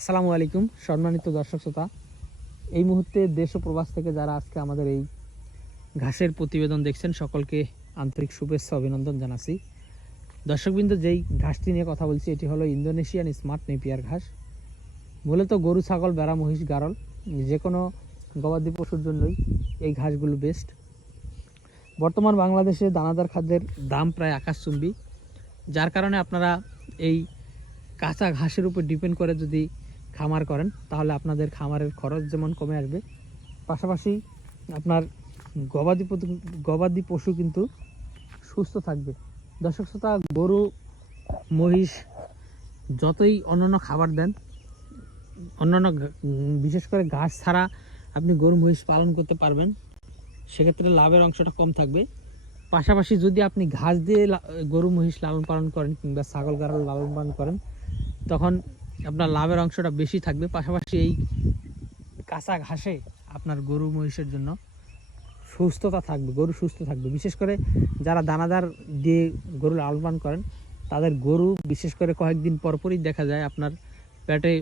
আসসালামু আলাইকুম সম্মানিত দর্শক শ্রোতা। এই মুহূর্তে দেশ ও প্রবাস থেকে যারা আজকে আমাদের এই ঘাসের প্রতিবেদন দেখছেন সকলকে আন্তরিক শুভেচ্ছা অভিনন্দন জানাচ্ছি। দর্শকবৃন্দ, যেই ঘাসটি নিয়ে কথা বলছি এটি হলো ইন্দোনেশিয়ান স্মার্ট নেপিয়ার ঘাস। মূলত গরু, ছাগল, ভেড়া, মহিষ, গারল যে কোনো গবাদি পশুর জন্যই এই ঘাসগুলো বেস্ট। বর্তমান বাংলাদেশে দানাদার খাদ্যের দাম প্রায় আকাশচুম্বী, যার কারণে আপনারা এই কাঁচা ঘাসের উপর ডিপেন্ড করে যদি খামার করেন তাহলে আপনাদের খামারের খরচ যেমন কমে আসবে, পাশাপাশি আপনার গবাদি পশু কিন্তু সুস্থ থাকবে। দর্শক শ্রোতা, গরু, মহিষ যতই অন্যান্য খাবার দেন, অন্যান্য বিশেষ করে ঘাস ছাড়া আপনি গরু মহিষ পালন করতে পারবেন, সেক্ষেত্রে লাভের অংশটা কম থাকবে। পাশাপাশি যদি আপনি ঘাস দিয়ে গরু মহিষ লালন পালন করেন কিংবা ছাগল গারল লালন পালন করেন তখন আপনার লাভের অংশটা বেশি থাকবে। পাশাপাশি এই কাঁচা ঘাসে আপনার গরু মহিষের জন্য সুস্থতা থাকবে, গরু সুস্থ থাকবে। বিশেষ করে যারা দানাদার দিয়ে গরু লালন পালন করেন তাদের গরু বিশেষ করে কয়েকদিন পরপরই দেখা যায় আপনার পেটে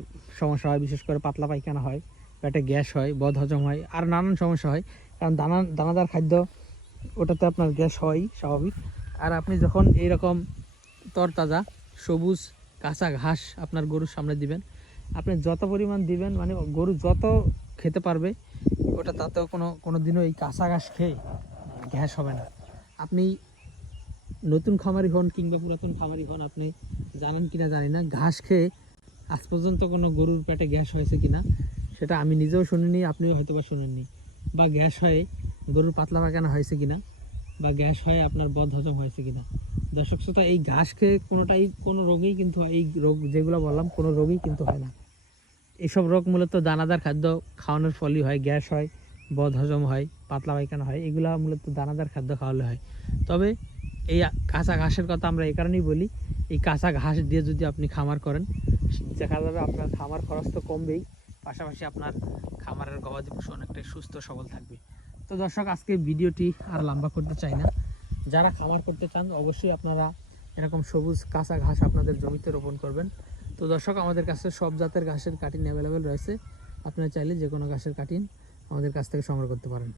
সমস্যা হয়, বিশেষ করে পাতলা পায়খানা হয়, পেটে গ্যাস হয়, বদহজম হয়, আর নানান সমস্যা হয়। কারণ দানাদার খাদ্য ওটাতে আপনার গ্যাস হয় স্বাভাবিক। আর আপনি যখন এইরকম তরতাজা সবুজ কাঁচা ঘাস আপনার গরুর সামনে দিবেন, আপনি যত পরিমাণ দিবেন মানে গরু যত খেতে পারবে ওটা তাতেও কোনো দিনও এই কাঁচা ঘাস খেয়ে গ্যাস হবে না। আপনি নতুন খামারি হন কিংবা পুরাতন খামারি হন, আপনি জানেন কিনা জানি না, ঘাস খেয়ে আজ পর্যন্ত কোনো গরুর পেটে গ্যাস হয়েছে কিনা সেটা আমি নিজেও শুনিনি, আপনিও হয়তো বা শুনেননি। বা গ্যাস হয়ে গরুর পাতলা পায়খানা হয়েছে কিনা, বা গ্যাস হয়ে আপনার বদহজম হয়েছে কিনা। দর্শক শ্রোতা, এই ঘাস খেয়ে কোনো রোগেই কিন্তু এই রোগ যেগুলো বললাম কোনো রোগই কিন্তু হয় না। এইসব রোগ মূলত দানাদার খাদ্য খাওয়ানোর ফলই হয়। গ্যাস হয়, বদহজম হয়, পাতলা পায়খানা হয়, এগুলো মূলত দানাদার খাদ্য খাওয়ালে হয়। তবে এই কাঁচা ঘাসের কথা আমরা এই কারণেই বলি, এই কাঁচা ঘাস দিয়ে যদি আপনি খামার করেন দেখা যাবে আপনার খামার খরচ তো কমবেই, পাশাপাশি আপনার খামারের গবাদি পশু অনেকটাই সুস্থ সবল থাকবে। তো দর্শক, আজকে ভিডিওটি আর লম্বা করতে চাই না। যারা খামার করতে চান অবশ্যই আপনারা এরকম সবুজ কাঁচা ঘাস আপনাদের জমিতে রোপণ করবেন। তো দর্শক, আমাদের কাছে সব জাতের ঘাসের কাটিং অ্যাভেলেবেল রয়েছে, আপনারা চাইলে যে কোনো ঘাসের কাটিং আমাদের কাছ থেকে সংগ্রহ করতে পারেন।